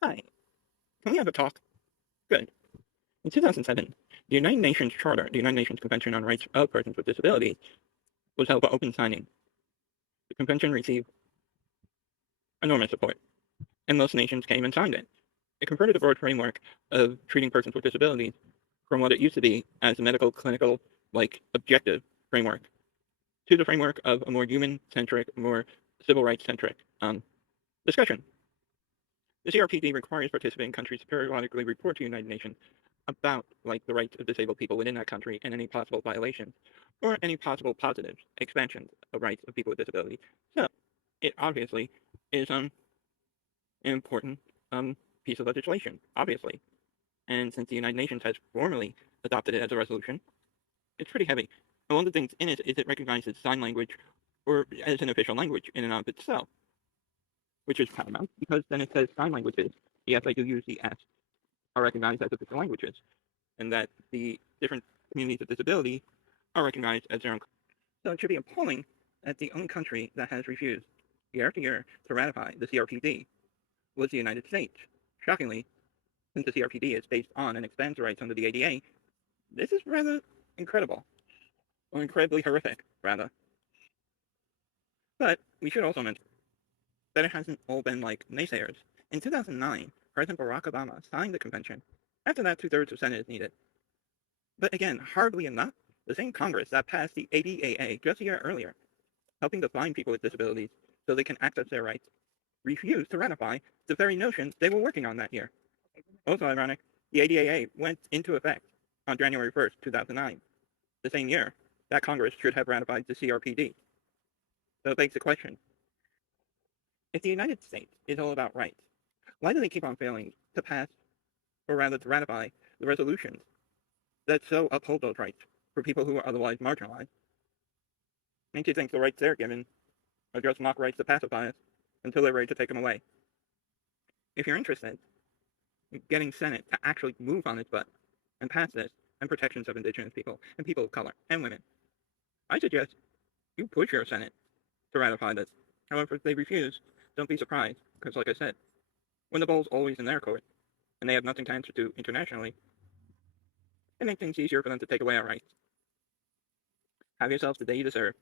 Hi, can we have a talk? Good. In 2007, the United Nations Charter, the United Nations Convention on Rights of Persons with Disabilities, was held for open signing. The convention received enormous support, and most nations came and signed it. It converted the broad framework of treating persons with disabilities from what it used to be as a medical, clinical, objective framework to the framework of a more human-centric, more civil rights-centric discussion. The CRPD requires participating countries to periodically report to the United Nations about the rights of disabled people within that country and any possible violations or any possible positive expansions of rights of people with disabilities. So it obviously is an important piece of legislation, obviously. And since the United Nations has formally adopted it as a resolution, it's pretty heavy. And one of the things in it is it recognizes sign language or as an official language in and of itself, which is paramount because then it says sign languages. Yes, I do use the S are recognized as official languages, and that the different communities of disability are recognized as their own. So it should be appalling that the only country that has refused year after year to ratify the CRPD was the United States. Shockingly, since the CRPD is based on and expands the rights under the ADA, this is rather incredible, or incredibly horrific, rather. But we should also mention that it hasn't all been like naysayers. In 2009, President Barack Obama signed the convention. After that, two-thirds of Senate is needed. But again, hardly enough, the same Congress that passed the ADAA just a year earlier, helping to blind people with disabilities so they can access their rights, refused to ratify the very notion they were working on that year. Also ironic, the ADAA went into effect on January 1st, 2009, the same year that Congress should have ratified the CRPD. So it begs the question, if the United States is all about rights, why do they keep on failing to pass, or rather to ratify, the resolutions that so uphold those rights for people who are otherwise marginalized? Makes you think the rights they're given are just mock rights to pacify us until they're ready to take them away. If you're interested in getting Senate to actually move on its butt and pass this and protections of indigenous people and people of color and women, I suggest you push your Senate to ratify this. However, if they refuse, don't be surprised, because like I said, when the ball's always in their court and they have nothing to answer to internationally, it makes things easier for them to take away our rights. Have yourselves the day you deserve.